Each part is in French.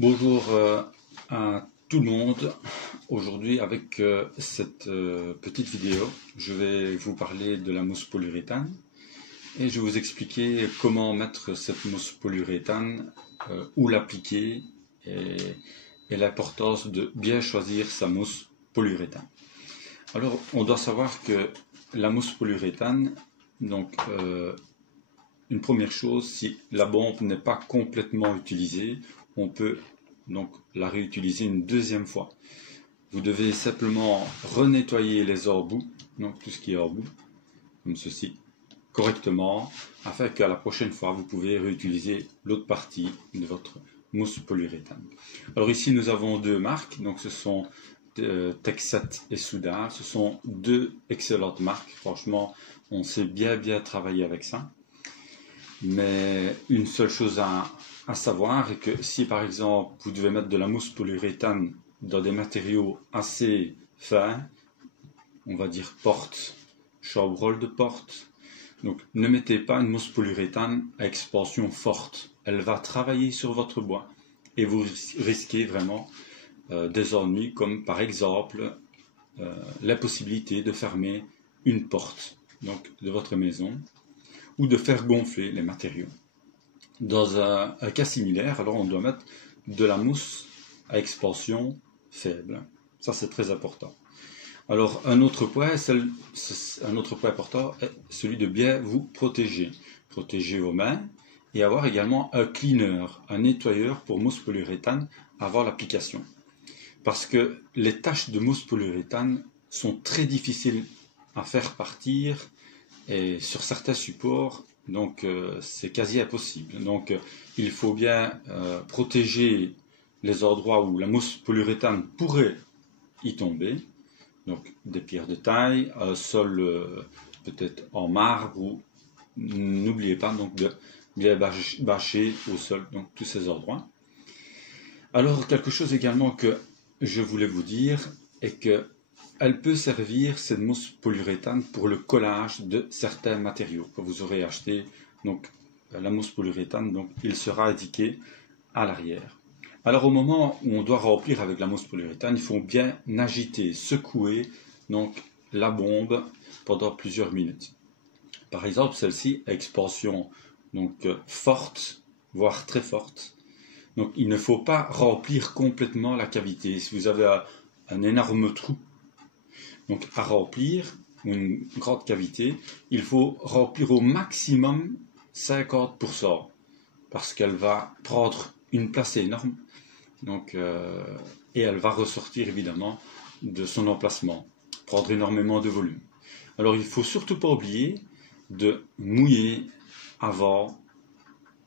Bonjour à tout le monde. Aujourd'hui, avec cette petite vidéo, je vais vous parler de la mousse polyuréthane et je vais vous expliquer comment mettre cette mousse polyuréthane, où l'appliquer et l'importance de bien choisir sa mousse polyuréthane. Alors, on doit savoir que la mousse polyuréthane, donc une première chose, si la bombe n'est pas complètement utilisée, on peut donc la réutiliser une deuxième fois. Vous devez simplement renettoyer les embouts, donc tout ce qui est embout, comme ceci, correctement, afin qu'à la prochaine fois, vous pouvez réutiliser l'autre partie de votre mousse polyuréthane. Alors ici, nous avons deux marques, donc ce sont Texet et Souda. Ce sont deux excellentes marques. Franchement, on sait bien travailler avec ça. Mais une seule chose à savoir est que si par exemple vous devez mettre de la mousse polyuréthane dans des matériaux assez fins, on va dire porte, chambreol de porte, donc ne mettez pas une mousse polyuréthane à expansion forte. Elle va travailler sur votre bois et vous risquez vraiment des ennuis comme par exemple l'impossibilité de fermer une porte donc, de votre maison ou de faire gonfler les matériaux. Dans un cas similaire, alors on doit mettre de la mousse à expansion faible. Ça, c'est très important. Alors, un autre point important est celui de bien vous protéger. Protéger vos mains et avoir également un cleaner, un nettoyeur pour mousse polyuréthane avant l'application. Parce que les taches de mousse polyuréthane sont très difficiles à faire partir et sur certains supports, donc c'est quasi impossible. Donc il faut bien protéger les endroits où la mousse polyuréthane pourrait y tomber, donc des pierres de taille, un sol peut-être en marbre, ou n'oubliez pas donc de bien bâcher au sol, donc tous ces endroits. Alors quelque chose également que je voulais vous dire est que elle peut servir, cette mousse polyuréthane, pour le collage de certains matériaux. Quand vous aurez acheté donc, la mousse polyuréthane, donc, il sera indiqué à l'arrière. Alors au moment où on doit remplir avec la mousse polyuréthane, il faut bien agiter, secouer donc, la bombe pendant plusieurs minutes. Par exemple, celle-ci à expansion donc, forte, voire très forte. Donc il ne faut pas remplir complètement la cavité. Si vous avez un énorme trou, donc à remplir, une grande cavité, il faut remplir au maximum 50%, parce qu'elle va prendre une place énorme, donc, et elle va ressortir évidemment de son emplacement, prendre énormément de volume. Alors il ne faut surtout pas oublier de mouiller avant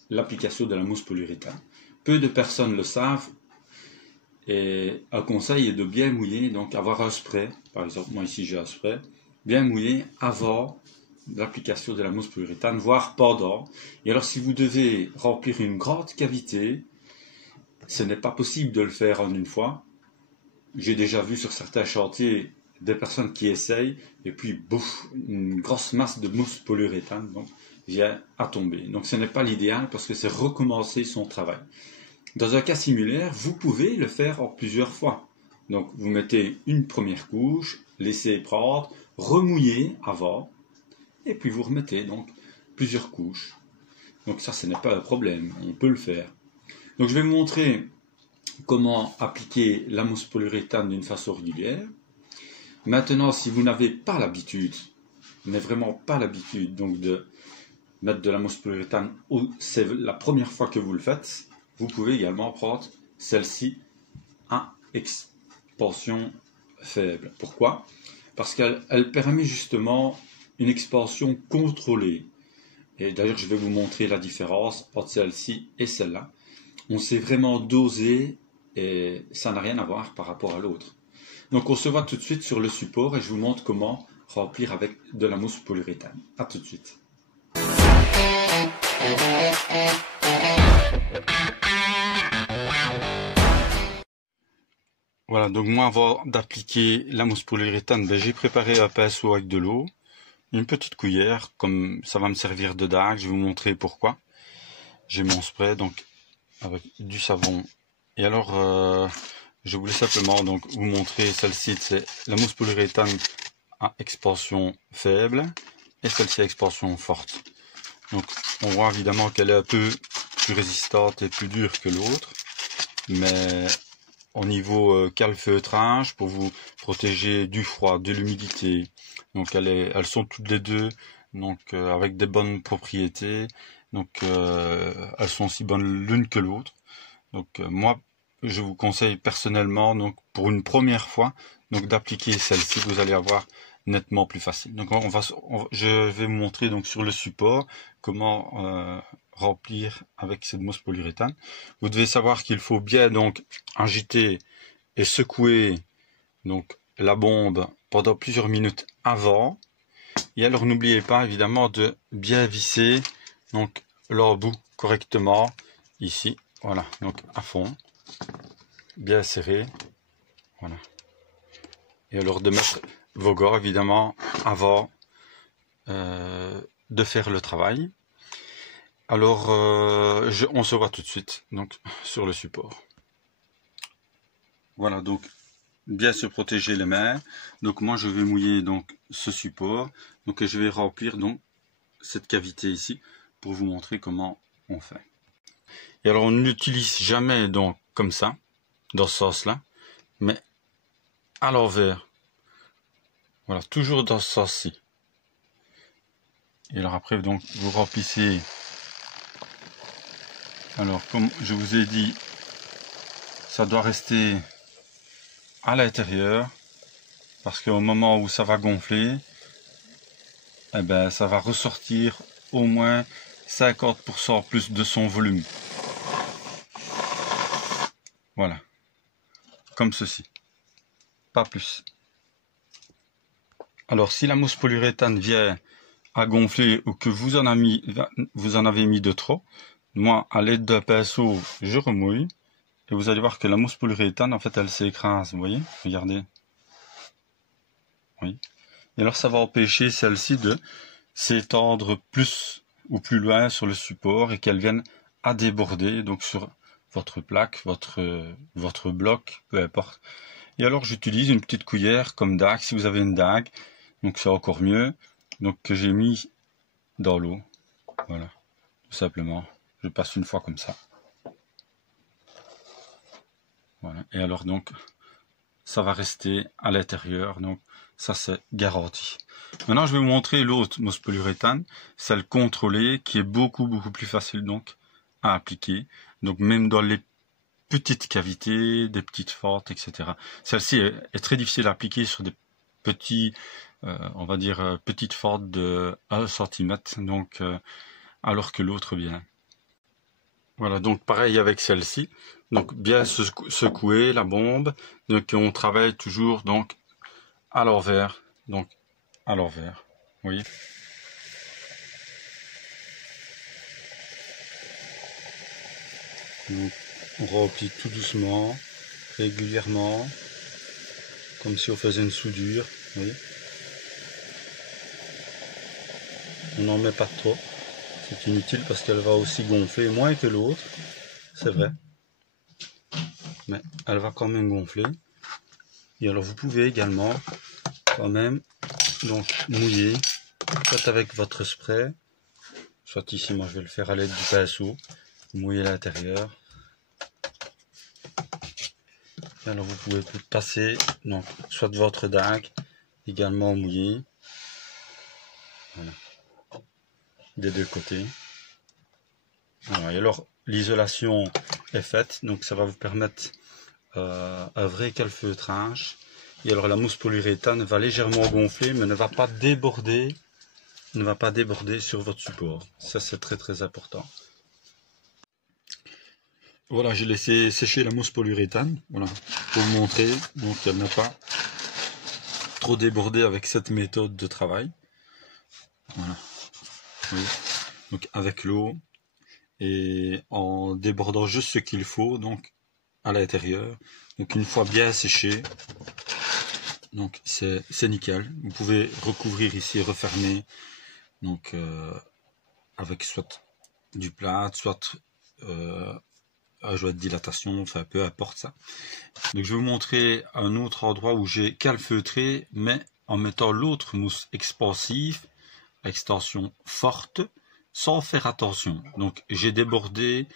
l'application de la mousse polyuréthane. Peu de personnes le savent. Et un conseil est de bien mouiller, donc avoir un spray, par exemple moi ici j'ai un spray, bien mouiller avant l'application de la mousse polyuréthane, voire pendant. Et alors si vous devez remplir une grande cavité, ce n'est pas possible de le faire en une fois. J'ai déjà vu sur certains chantiers des personnes qui essayent, et puis bouf, une grosse masse de mousse polyuréthane donc, vient à tomber. Donc ce n'est pas l'idéal parce que c'est recommencer son travail. Dans un cas similaire, vous pouvez le faire en plusieurs fois. Donc, vous mettez une première couche, laissez prendre, remouillez avant, et puis vous remettez donc plusieurs couches. Donc ça, ce n'est pas un problème, on peut le faire. Donc, je vais vous montrer comment appliquer la mousse polyuréthane d'une façon régulière. Maintenant, si vous n'avez pas l'habitude, mais vraiment pas l'habitude, donc de mettre de la mousse polyuréthane, ou c'est la première fois que vous le faites, vous pouvez également prendre celle-ci à expansion faible. Pourquoi? Parce qu'elle permet justement une expansion contrôlée. Et d'ailleurs, je vais vous montrer la différence entre celle-ci et celle-là. On sait vraiment doser et ça n'a rien à voir par rapport à l'autre. Donc on se voit tout de suite sur le support et je vous montre comment remplir avec de la mousse polyuréthane. A tout de suite. Voilà, donc moi avant d'appliquer la mousse polyuréthane, j'ai préparé un pinceau avec de l'eau, une petite cuillère, comme ça va me servir de dague, je vais vous montrer pourquoi. J'ai mon spray donc avec du savon Et alors, je voulais simplement donc vous montrer celle-ci, c'est la mousse polyuréthane à expansion faible et celle-ci à expansion forte. Donc on voit évidemment qu'elle est un peu plus résistante et plus dure que l'autre, mais au niveau calfeutrage, pour vous protéger du froid, de l'humidité, donc elles sont toutes les deux donc avec des bonnes propriétés, donc elles sont aussi bonnes l'une que l'autre. Donc moi je vous conseille personnellement, donc pour une première fois, donc d'appliquer celle-ci. Vous allez avoir nettement plus facile. Donc je vais vous montrer donc sur le support comment remplir avec cette mousse polyuréthane. Vous devez savoir qu'il faut bien donc agiter et secouer donc la bombe pendant plusieurs minutes avant. Et alors n'oubliez pas évidemment de bien visser donc l'embout correctement ici. Voilà, donc à fond, bien serré, voilà. Et alors de mettre vos gants évidemment avant de faire le travail. Alors on se voit tout de suite donc sur le support. Voilà, donc bien se protéger les mains. Donc moi je vais mouiller donc ce support, donc je vais remplir donc cette cavité ici pour vous montrer comment on fait. Et alors on n'utilise jamais donc comme ça, dans ce sens-là, mais à l'envers. Voilà, toujours dans ce sens-ci. Et alors après donc vous remplissez. Alors comme je vous ai dit, ça doit rester à l'intérieur parce qu'au moment où ça va gonfler, eh ben ça va ressortir au moins 50% plus de son volume. Voilà, comme ceci, pas plus. Alors si la mousse polyuréthane vient à gonfler ou que vous en avez mis de trop, moi à l'aide d'un pinceau je remouille et vous allez voir que la mousse polyuréthane en fait elle s'écrase, vous voyez, regardez. Oui. Et alors ça va empêcher celle-ci de s'étendre plus ou plus loin sur le support et qu'elle vienne à déborder donc sur votre plaque, votre bloc, peu importe. Et alors j'utilise une petite cuillère comme dague, si vous avez une dague, donc c'est encore mieux, donc que j'ai mis dans l'eau, voilà, tout simplement. Je passe une fois comme ça. Voilà, et alors donc ça va rester à l'intérieur, donc ça c'est garanti. Maintenant je vais vous montrer l'autre mousse polyuréthane, celle contrôlée, qui est beaucoup plus facile donc à appliquer, donc même dans les petites cavités, des petites fentes, etc. Celle-ci est très difficile à appliquer sur des petits, on va dire petites fentes de 1 cm, donc alors que l'autre bien. Voilà, donc pareil avec celle-ci, donc bien secouer la bombe, donc on travaille toujours donc à l'envers, donc à l'envers, vous voyez. Donc on remplit tout doucement, régulièrement, comme si on faisait une soudure, vous voyez. On n'en met pas trop, c'est inutile parce qu'elle va aussi gonfler moins que l'autre, c'est vrai, mais elle va quand même gonfler. Et alors vous pouvez également quand même donc mouiller, soit avec votre spray, soit ici moi je vais le faire à l'aide du pinceau, mouiller l'intérieur. Et alors vous pouvez passer donc soit de votre dague également mouillé, voilà, des deux côtés. Voilà. Et alors l'isolation est faite, donc ça va vous permettre un vrai calfeutrage. Et alors la mousse polyuréthane va légèrement gonfler mais ne va pas déborder, sur votre support. Ça c'est très important. Voilà, j'ai laissé sécher la mousse polyuréthane, voilà, pour vous montrer, donc elle n'a pas trop débordé avec cette méthode de travail. Voilà, oui. Donc avec l'eau et en débordant juste ce qu'il faut, donc à l'intérieur. Donc une fois bien séché, donc c'est nickel. Vous pouvez recouvrir ici, refermer, donc avec soit du plâtre, soit joie de dilatation, enfin peu importe ça. Donc je vais vous montrer un autre endroit où j'ai calfeutré, mais en mettant l'autre mousse expansive, extension forte, sans faire attention. Donc j'ai débordé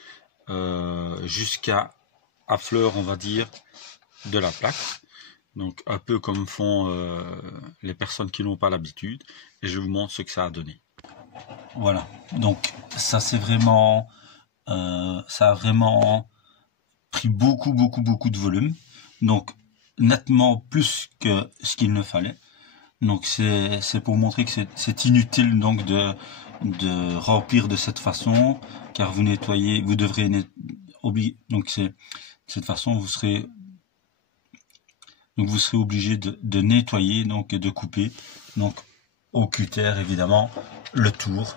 jusqu'à fleur, on va dire, de la plaque. Donc un peu comme font les personnes qui n'ont pas l'habitude. Et je vous montre ce que ça a donné. Voilà, donc ça c'est vraiment... ça a vraiment pris beaucoup de volume, donc nettement plus que ce qu'il ne fallait. Donc c'est pour montrer que c'est inutile donc de remplir de cette façon, car vous devrez donc de cette façon vous serez obligé de nettoyer, donc de couper, donc au cutter évidemment, le tour